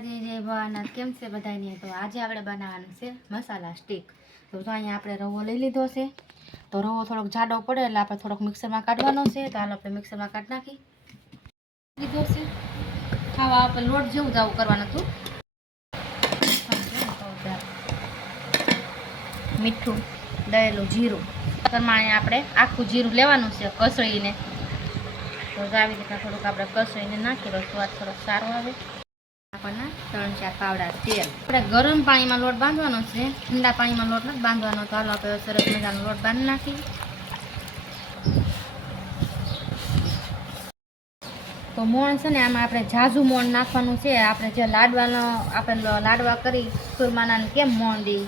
માતાજી, જય ભવાનાથ. કેમ છે બધાને? તો આજે આપણે બનાવવાનું છે મસાલા સ્ટીક. તો જો અહીંયા આપણે રવો લઈ લીધો છે. તો રવો થોડોક જાડો પડે એટલે આપણે થોડોક મિક્સરમાં કાઢવાનો છે. તો હાલ આપણે મિક્સરમાં કાઢી નાખી લીધો છે. ખાવા આપણે લોટ જેવું જ આવું કરવાનું હતું. મીઠું, દળેલું જીરું પ્રમાણે આપણે આખું જીરું લેવાનું છે કસળીને. તો આવી રીતના થોડુંક આપણે કસળીને નાખી દો, સ્વાદ થોડોક સારો આવે. આપણને 3-4 પાવડા તેલ. આપણે ગરમ પાણીમાં લોટ બાંધવાનો છે, ઠંડા પાણીમાં લોટ નથી બાંધવાનો. તો હાલો આપણે સરસ મજાનો લોટ બાંધી નાખી. તો મોણ છે ને આમાં આપણે ઝાઝું મોણ નાખવાનું છે. આપણે જે લાડવા કરી સુરમાનાને કેમ મોણ દઈ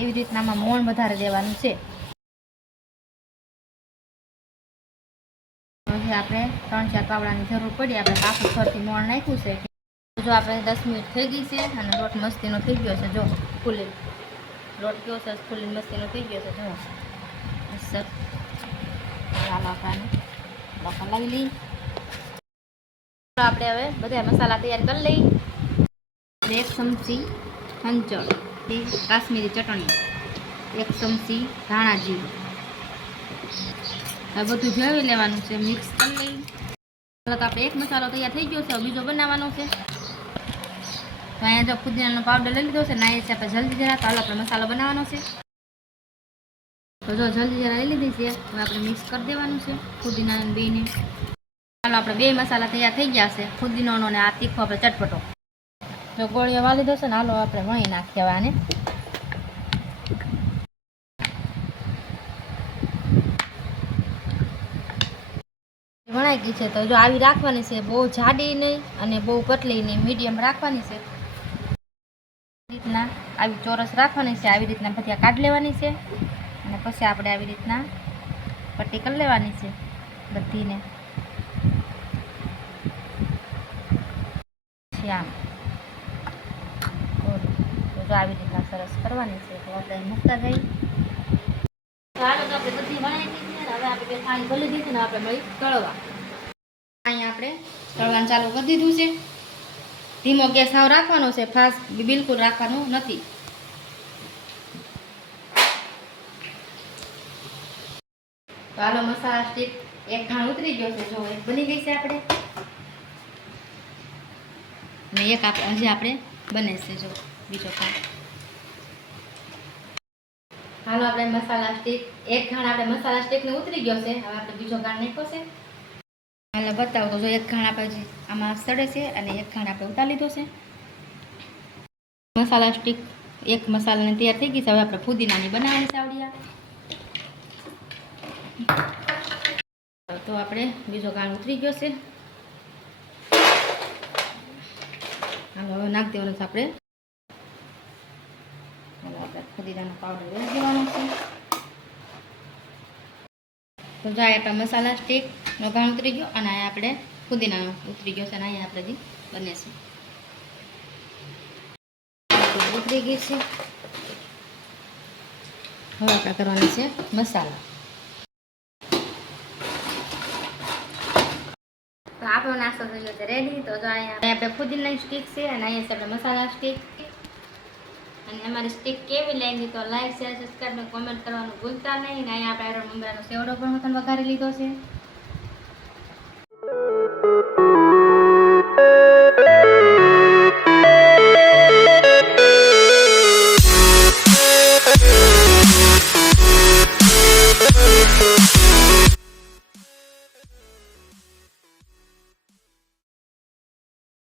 એવી રીતના આમાં મોણ વધારે દેવાનું છે. પછી આપણે 3-4 પાવડાની જરૂર પડી. આપણે પાકું ફરથી મોણ નાખ્યું છે. જો આપણે 10 મિનિટ થઈ ગઈ છે અને લોટ મસ્તીનો થઈ ગયો છે. જો ફૂલી લોટ કેવો છે, ફૂલી મસ્તીનો થઈ ગયો છે. જો સર ચાલો આપણે હલાવી લઈ. આપણે હવે બધા મસાલા તૈયાર કરી લઈ. 1 ચમચી હંચળ કાશ્મીરી ચટણી, 1 ચમચી ધાણા જીરું. હવે બધું ભેળવી લેવાનું છે, મિક્સ કરી લઈ. તો આપણે એક મસાલો તૈયાર થઈ ગયો છે, બીજો બનાવવાનો છે. તો અહીંયા જો ફુદીનાનો પાવડર લઈ લીધો છે ને અહીંયા છે આપણે જલ્દી જરા. તો હાલ આપણે મસાલો બનાવવાનો છે. તો જો જલ્દી જરા લઈ લીધી છે. હવે આપણે મિક્સ કરી દેવાનું છે ફુદીના અને બેને. ચાલો આપણે 2 મસાલા તૈયાર થઈ ગયા છે, ફુદીનાનો ને આ તીખો આપણે ચટપટો. જો ગોળીઓ વાળી લીધો છે ને, હાલો આપણે વણી નાખીએ હવે આને. વણાઈ ગઈ છે. તો જો આવી રાખવાની છે, બહુ જાડી નહીં અને બહુ પતલી નહીં, મીડિયમ રાખવાની છે. રીતના આવી ચોરસ રાખવાની છે. આવી રીતના ભજીયા કાઢી લેવાની છે અને પછી આપણે આવી રીતના પટ્ટી કરી લેવાની છે બધીને. આમ તો જો આવી રીતના સરસ કરવાની છે. તો આપણે મૂકતા જઈએ. હાલો તો આપણે બધી વણાઈ ગઈ છે. હવે આપણે પાણી ભરી દીધું ને આપણે મળી તળવા. અહીંયા આપણે તળવાનું ચાલુ કરી દીધું છે. ધીમો ગેસ સાવ રાખવાનો છે, ફાસ્ટ બિલકુલ રાખવાનું નથી. તો હાલો મસાલા સ્ટીક એક ઘાણ ઉતરી ગયો છે. જો એક બની ગઈ છે આપણે, ને એક હજી આપણે બને છે. જો બીજો ઘાણ. હાલો આપણે મસાલા સ્ટીક એક ઘાણ આપણે મસાલા સ્ટીકને ઉતરી ગયો છે. હવે આપણે બીજો ઘાણ નાખ્યો છે. હાલ બતાવો તો જો એક ઘાણ આપણે આમાં સડે છે અને એક ઘાણ આપણે ઉતારી લીધો છે. મસાલા સ્ટીક એક મસાલાને તૈયાર થઈ ગઈ છે. હવે આપણે ફુદીનાની બનાવવાની ચાવડિયા. તો આપણે બીજો ઘાણ ઉતરી ગયો છે. હાલો હવે નાખી દેવાનું છે આપણે. હાલો આપણે ફુદીનાનો પાવડર વેચી દેવાનો છે. તો જાય આપણા મસાલા સ્ટીકનો ઘાણ ઉતરી ગયો અને અહીંયા આપણે ફુદીનાનો ઉતરી ગયો છે અને અહીંયા આપણે બને છે ઉતરી ગઈ છે. હવે આપણે કરવાની છે મસાલા. તો આપણો નાસ્તો થઈ ગયો છે રેડી. તો જો અહીંયા આપણે ફુદીનાની સ્ટીક છે અને અહીંયા છે આપણે મસાલા સ્ટીક. અને અમારી સ્ટીક કેવી લાગી તો લાઈક, શેર, સબસ્ક્રાઈબ અને કોમેન્ટ કરવાનું ભૂલતા નહીં. અને અહીંયા આપણે મમરાનો સેવડો પણ વઘારી લીધો છે.